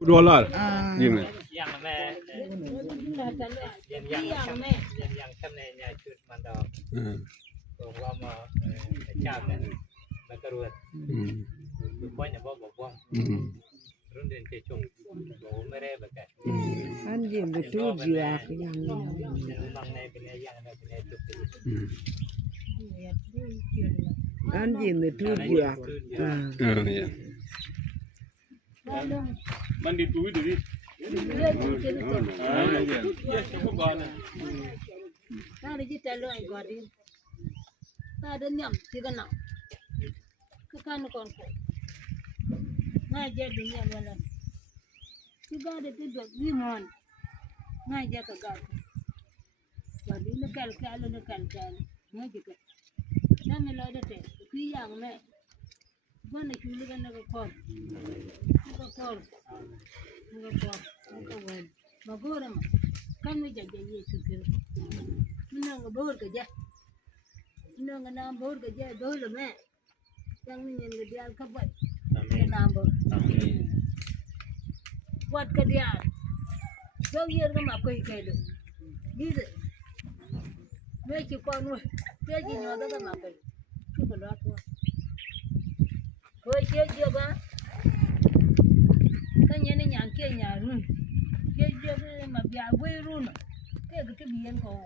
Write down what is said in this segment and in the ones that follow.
$1 gì mà yang me yang kan nya chut mando ko wa ma cha me ma karuat ku ko nya bo bo run den te chung bo mere ba ka an jim de tu jia ke yang mang ne ke yang ne ke tu an jim de tu jia ya mandi tu itu di ta đi chỉ tay lưỡi gọi đi ta đến nhầm thì cái nào cái con nó còn khổ ngay giờ đi nhầm rồi cái gà để tiếp tục đi mòn ngay giờ cái gà gọi đi nó cào ngay chỉ cái nó mới nói được cái dạng này con này chú lý cái nó có con mà bữa đó mà con mới chạy gì chú kêu nó ngồi bữa cái gì nó ngồi nằm bữa cái gì bữa là mẹ đang nhìn cái đi ăn cắp vậy cái nằm bữa quạt cái đi ăn đâu giờ cái mà quay được đi rồi mấy chị con nuôi cái gì nhỏ đó cái mà quay cái cái đó thôi chơi chưa ba cái nhà này nhà kia nhà luôn chơi cái mà bia quê luôn cái biển cổ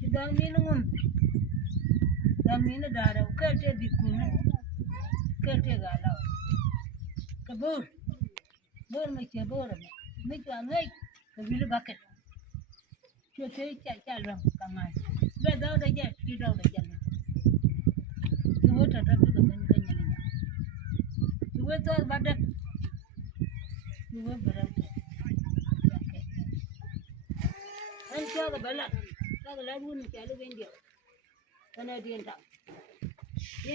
thì đang mi nó ngâm đang mi nó đào đâu cái bị cuốn cái gà lao cái bơ mà chơi bơ rồi mấy chỗ ngay cái bị bucket chơi chạy lòng cả ngày bây giờ đây giờ đi đâu đây giờ cái bơ thật cái mình cái nhà này cái bơ bắt được cái bơ bắt được anh cho cái bể lạnh cái lá buôn chạy lên bên điều cái này điền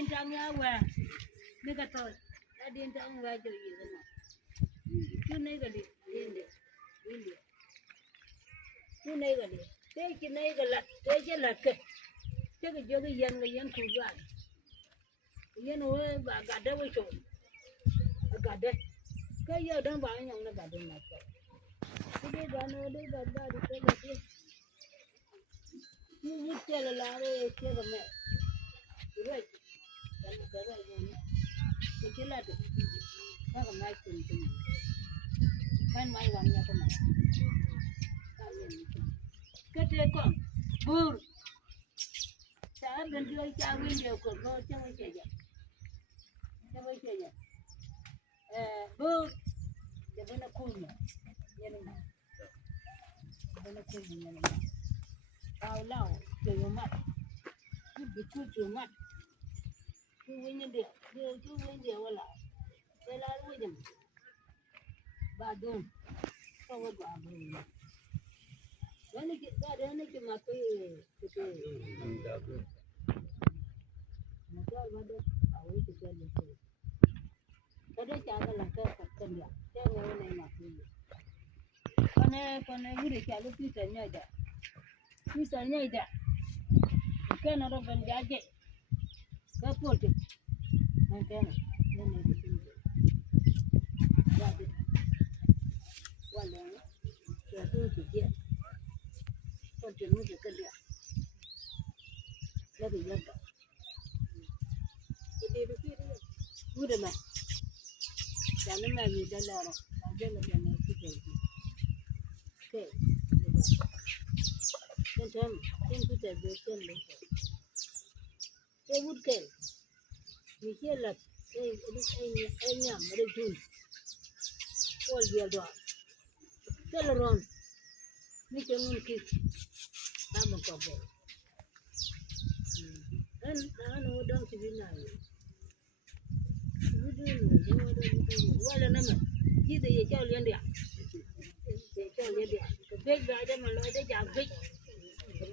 trắng nhá qua mấy cái thôi đã điền trắng qua chơi gì thế nào chú này cái gì điền chú này cái gì cái này cái lật cái dân thủ gà dân ơi bà gà đó với chồng gà đấy cái giờ đang bảo nhau nó gà đấy mà cái đấy gà nó đấy gà đi cái gà đấy như chơi là đấy chơi cái mẹ rồi cái này cái chơi là được các cái máy cùng máy làm nhà cái này cái đấy con bur cha bên dưới cha bên đều còn có cha bên chơi vậy bur cha bên nó cool mà như này bên nó cool như này tao lau chơi mặt cứ bị chơi mặt chú với nhân chú với điều là cái lá với dem ba đông không có bà bùn đấy cái mà cái mà cho vào đó ở cái này cái đấy chả là cái cần ya cái này mà con này người chả lúc đi tới nhà đấy cái nó đâu bên giá trị cái phố thì này cái này giá trị quan trọng cái thứ gì vậy con chuyện nó được cái gì nó bị mất cái điều gì đó vui đấy mà cái này mà gì đó là cái này cái cái trên cái tờ giấy trên đấy cái bút kẻ như kia là cái nhà mà đây chun coi việc đó cái là ron như cái món kia ta mà có bộ anh nó đang chỉ biết này qua là năm chỉ để cho liên địa cái bếp ra đây mà nói để giảm bếp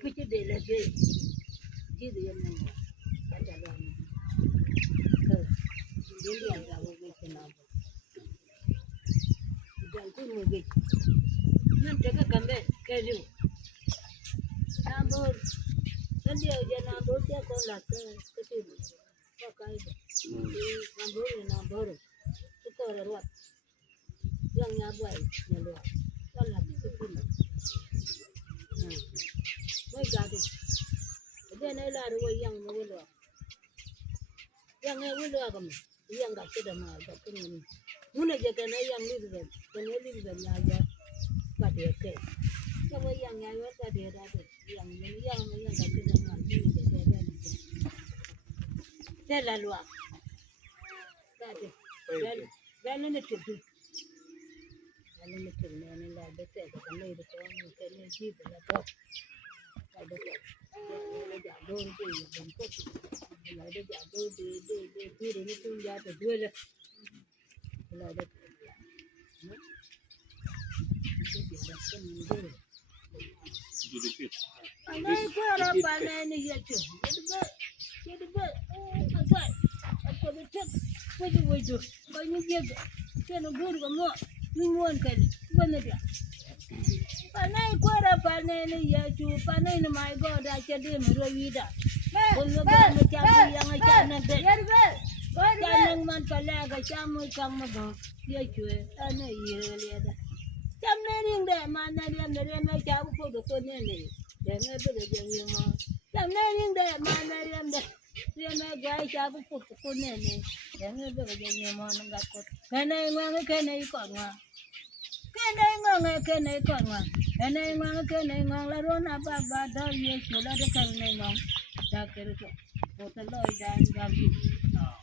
cái chứ để là gì chỉ để em cái trả lời đến điện ra với cái nào điện cũng người bị nên cái cầm bé cái gì nam bơ nên điều gì nam bơ chứ con là cái gì có cái nam bơ rồi cái tờ là ruột yang nhà vậy nhà lúa đó là cái gì mà mấy cái gì cái này là rồi yang nó lúa yang này lúa cái mà yang gặp cái đó mà gặp cái này muốn là cái này yang đi rồi cái này đi rồi nhà giờ cái gì cái cái yang nhà vậy cái gì đó yang gặp cái đó mà muốn cái là lúa cái gì cái này chụp anh mình là để cái này để cho cái này gì là tốt cái đó là giả đôi thì mình có là để giả đôi để khi đến nó tung ra từ đuôi ra là để anh ấy qua ra bàn này này giờ chứ cái đó anh có biết chắc bây giờ bao nhiêu giờ cái nó buồn cái mà mình muốn cái vấn đề panai qua ra panai này giờ chú panai nó mai gọi ra cho đi mà rồi đi đã còn nó còn nó chả đi yang chả nó để chả nó man phải là cái chả mới căng mà bỏ giờ chú anh ấy giờ liền đó chăm này riêng để mà này chả có phụ được con này này để nó biết được nhiều mà chăm này riêng để mà này riêng này gái chả có phụ được con này này để nó biết được nhiều mà nó gặp con cái này ngoan cái này còn ngoan cái này ngoan cái này còn ngoan cái này ngoan là rồi na ba đó ye chú là cái này ngoan ta cái đó một cái lối đàn gặp gì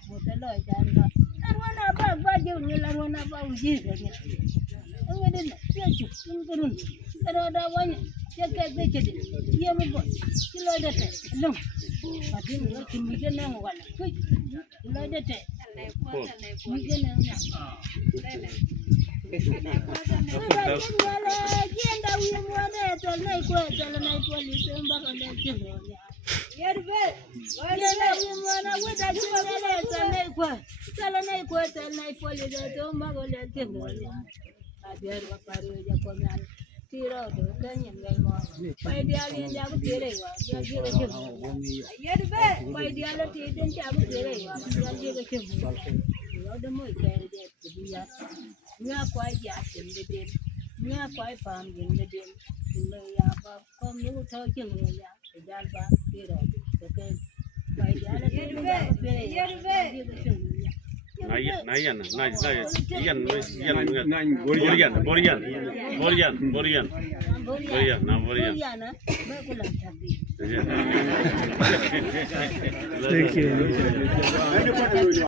một cái lối đàn gặp là rồi na ba như là rồi na ba gì rồi nhỉ ông ấy đến chưa chú không có luôn cái đó đâu vậy cái gì ye một bộ cái lối đó thế luôn mà thì nó chỉ biết cái nào gọi là cái lối đó thế mình cái nào nhỉ Nga quay giá tiền để đến, nga quay phàm tiền để đến, người nhà bà con nếu thôi chừng người nhà thì ra bán kia rồi, cái quay giá là cái gì về, Thank you.